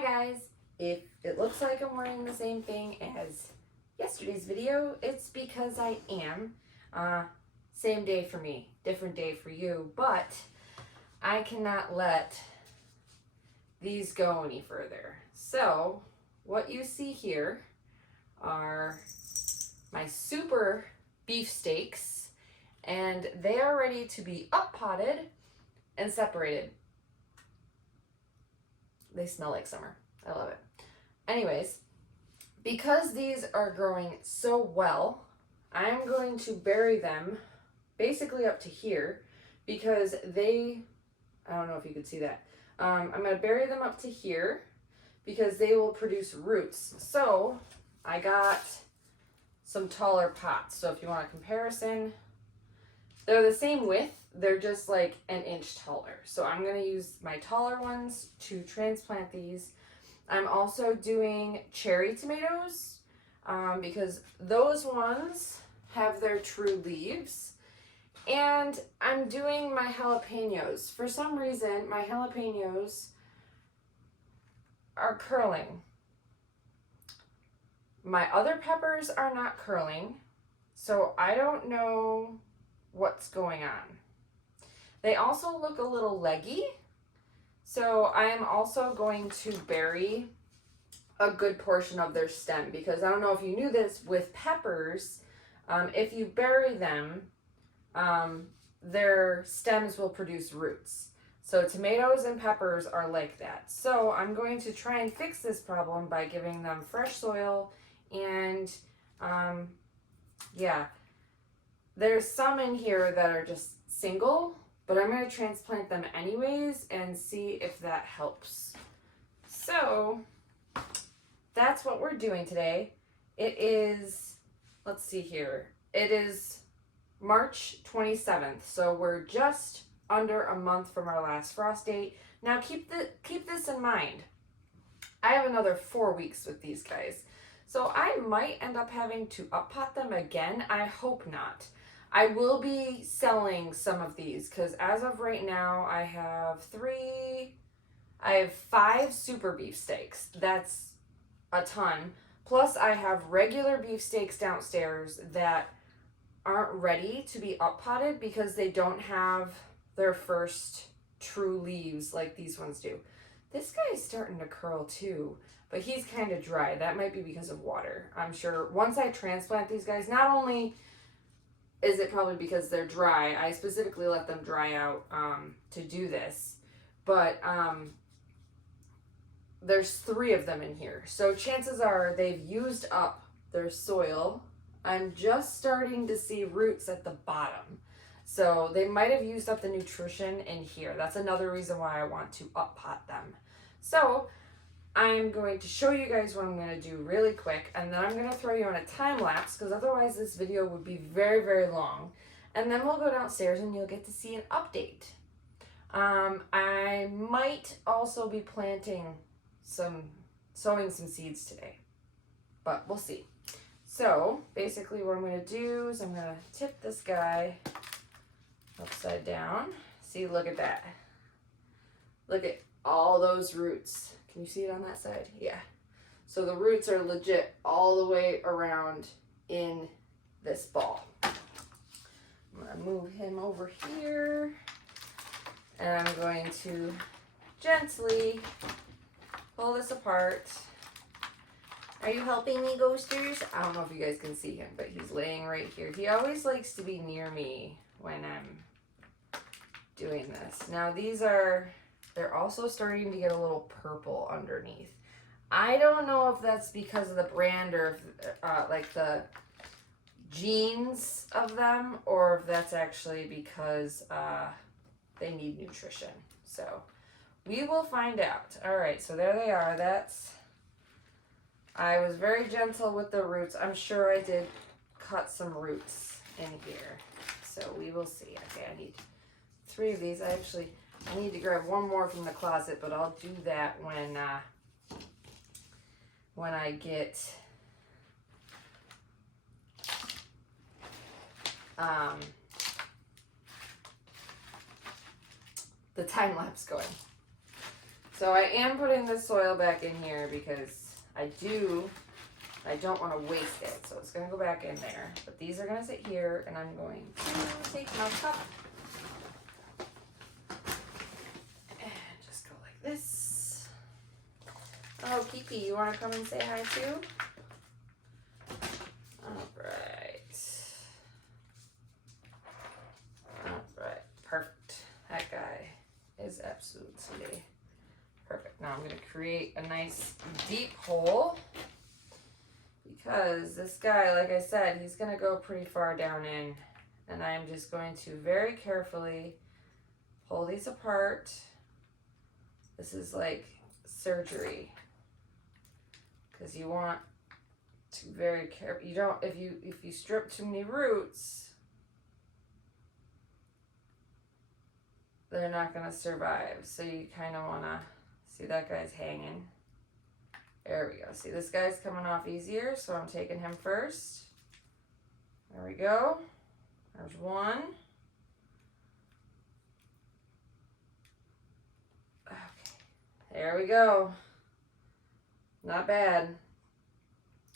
Hi guys, if it looks like I'm wearing the same thing as yesterday's video, it's because I am. Same day for me, different day for you, but I cannot let these go any further. So what you see here are my super beefsteaks, and they are ready to be up potted and separated. They smell like summer. I love it. Anyways, because these are growing so well, I'm going to bury them basically up to here because I don't know if you could see that. I'm going to bury them up to here because they will produce roots. So I got some taller pots. So if you want a comparison, they're the same width. They're just like an inch taller. So I'm going to use my taller ones to transplant these. I'm also doing cherry tomatoes because those ones have their true leaves. And I'm doing my jalapenos. For some reason, my jalapenos are curling. My other peppers are not curling, so I don't know what's going on. They also look a little leggy, so I am also going to bury a good portion of their stem because I don't know if you knew this, with peppers, if you bury them, their stems will produce roots. So tomatoes and peppers are like that. So I'm going to try and fix this problem by giving them fresh soil and yeah, there's some in here that are just single, but I'm going to transplant them anyways and see if that helps. So that's what we're doing today. It is, let's see here, it is March 27th, so we're just under a month from our last frost date. Now keep this in mind. I have another 4 weeks with these guys, so I might end up having to up pot them again. I hope not. I will be selling some of these because as of right now I have 5 super beefsteaks. That's a ton. Plus I have regular beefsteaks downstairs that aren't ready to be up potted because they don't have their first true leaves like these ones do. This guy's starting to curl too, but he's kind of dry. That might be because of water. I'm sure once I transplant these guys, not only is it probably because they're dry, I specifically let them dry out to do this, but there's 3 of them in here. So chances are they've used up their soil. I'm just starting to see roots at the bottom. So they might have used up the nutrition in here. That's another reason why I want to up pot them. So I'm going to show you guys what I'm going to do really quick, and then I'm going to throw you on a time lapse because otherwise this video would be very, very long. And then we'll go downstairs and you'll get to see an update. I might also be sowing some seeds today, but we'll see. So basically what I'm going to do is I'm going to tip this guy upside down. See, look at that. Look at all those roots. Can you see it on that side? Yeah. So the roots are legit all the way around in this ball. I'm going to move him over here, and I'm going to gently pull this apart. Are you helping me, ghosters? I don't know if you guys can see him, but he's laying right here. He always likes to be near me when I'm doing this. Now they're also starting to get a little purple underneath. I don't know if that's because of the brand or if, like the genes of them, or if that's actually because they need nutrition. So we will find out. All right, so there they are. I was very gentle with the roots. I'm sure I did cut some roots in here. So we will see. Okay, I need 3 of these. I need to grab 1 more from the closet, but I'll do that when I get the time lapse going. So I am putting the soil back in here because I don't want to waste it. So it's going to go back in there. But these are going to sit here, and I'm going to take my cup and just go like this. Oh, Kiki, you want to come and say hi too? All right. All right. Perfect. That guy is absolutely perfect. Now I'm going to create a nice deep hole because this guy, like I said, he's going to go pretty far down in, and I'm just going to very carefully pull these apart. This is like surgery because you want to very careful. You don't, if you strip too many roots, they're not going to survive. So you kind of want to see that guy's hanging. There we go. See, this guy's coming off easier, so I'm taking him first. There we go. There's one. Okay. There we go. Not bad.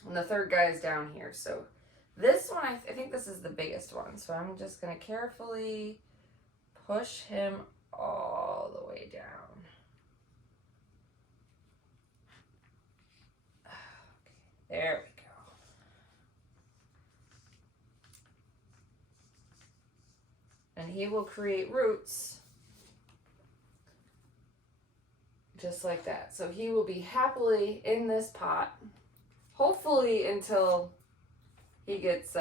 And the third guy is down here. So this one, I think this is the biggest one. So I'm just going to carefully push him all the way down. Okay, there we go. And he will create roots just like that. So he will be happily in this pot, hopefully until he gets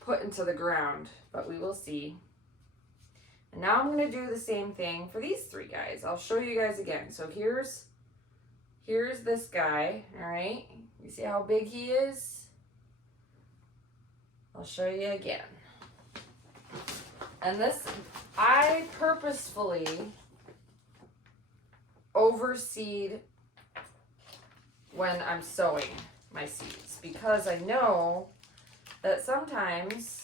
put into the ground, but we will see. And now I'm going to do the same thing for these three guys. I'll show you guys again. So here's this guy, all right? You see how big he is? I'll show you again. And this, I purposefully overseed when I'm sowing my seeds because I know that sometimes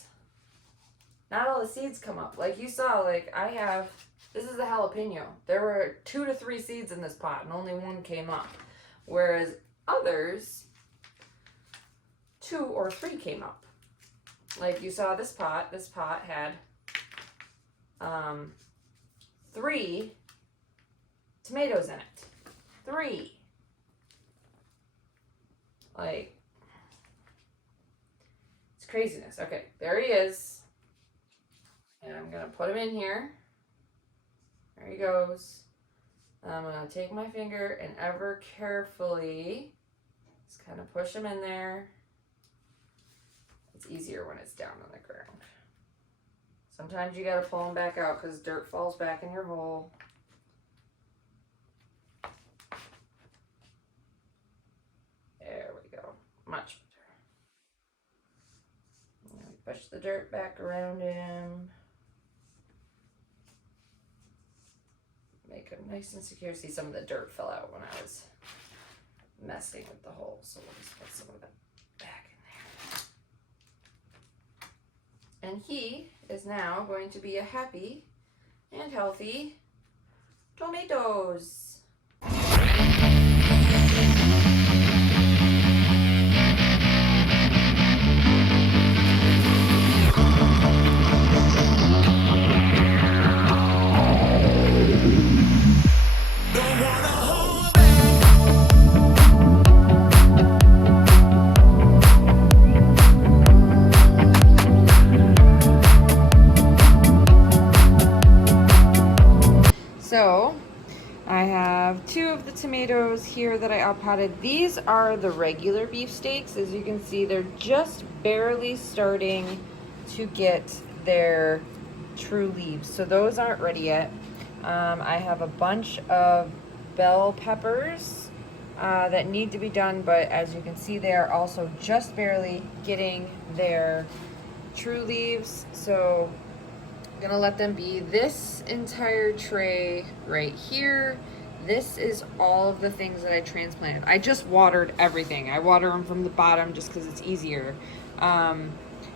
not all the seeds come up. Like you saw, like I have, this is a jalapeno. There were 2 to 3 seeds in this pot and only one came up. Whereas others, 2 or 3 came up. Like you saw this pot had 3 tomatoes in it. 3. Like, it's craziness. Okay, there he is. And I'm going to put him in here. There he goes. I'm going to take my finger and ever carefully just kind of push him in there. It's easier when it's down on the ground. Sometimes you got to pull him back out because dirt falls back in your hole. There we go. Much better. Now we push the dirt back around him. Make him nice and secure. See, some of the dirt fell out when I was messing with the hole, so we'll just put some of it back in there. And he is now going to be a happy and healthy tomatoes. So I have 2 of the tomatoes here that I outpotted. These are the regular beefsteaks. As you can see, they're just barely starting to get their true leaves. So those aren't ready yet. I have a bunch of bell peppers that need to be done, but as you can see, they are also just barely getting their true leaves. So gonna let them be. This entire tray right here, this is all of the things that I transplanted. I just watered everything. I water them from the bottom just because it's easier.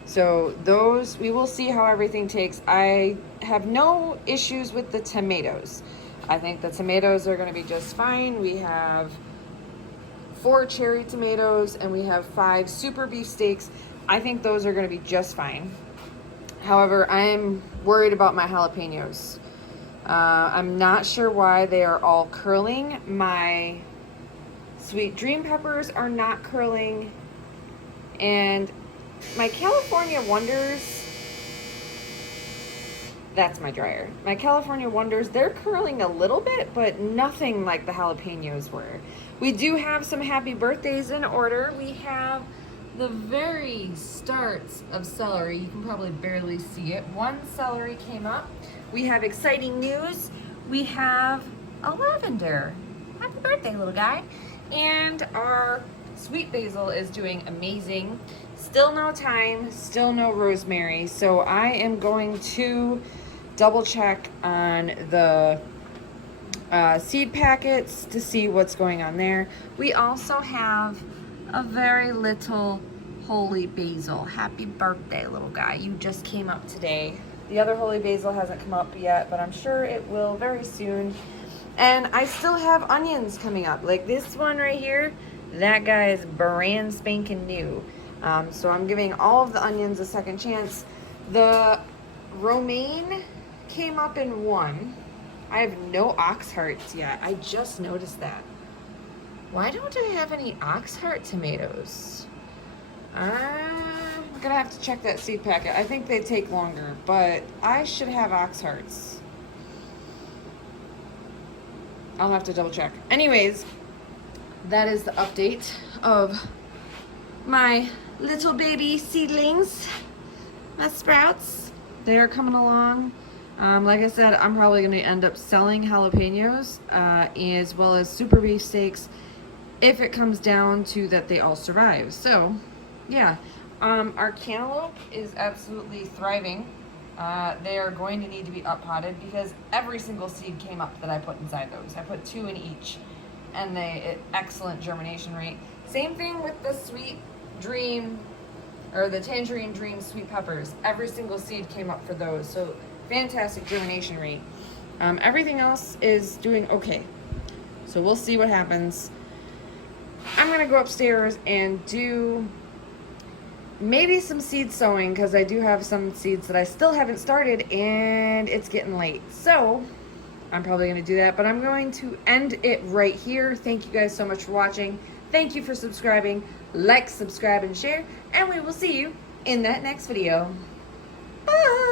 So those, we will see how everything takes. I have no issues with the tomatoes. I think the tomatoes are going to be just fine. We have 4 cherry tomatoes and we have 5 super beefsteaks. I think those are going to be just fine. However, I'm worried about my jalapenos. I'm not sure why they are all curling. My sweet dream peppers are not curling. And my California Wonders, that's my dryer. My California Wonders, they're curling a little bit, but nothing like the jalapenos were. We do have some happy birthdays in order. We have the very starts of celery. You can probably barely see it. 1 celery came up. We have exciting news. We have a lavender. Happy birthday, little guy. And our sweet basil is doing amazing. Still no thyme, still no rosemary. So I am going to double check on the seed packets to see what's going on there. We also have a very little holy basil. Happy birthday, little guy. You just came up today. The other holy basil hasn't come up yet, but I'm sure it will very soon. And I still have onions coming up. Like this one right here, that guy is brand spanking new. So I'm giving all of the onions a second chance. The romaine came up in 1. I have no ox hearts yet. I just noticed that. Why don't I have any ox heart tomatoes? I'm gonna have to check that seed packet. I think they take longer, but I should have ox hearts. I'll have to double check. Anyways, that is the update of my little baby seedlings, my sprouts. They're coming along. Like I said, I'm probably going to end up selling jalapenos as well as super beef steaks if it comes down to that they all survive. So, yeah, our cantaloupe is absolutely thriving. They are going to need to be up-potted because every single seed came up that I put inside those. I put 2 in each, and excellent germination rate. Same thing with the sweet dream, or the tangerine dream sweet peppers. Every single seed came up for those, so fantastic germination rate. Everything else is doing okay, so we'll see what happens. I'm gonna go upstairs and do maybe some seed sowing because I do have some seeds that I still haven't started and it's getting late. So I'm probably going to do that, but I'm going to end it right here. Thank you guys so much for watching. Thank you for subscribing. Like, subscribe, and share, and we will see you in that next video. Bye!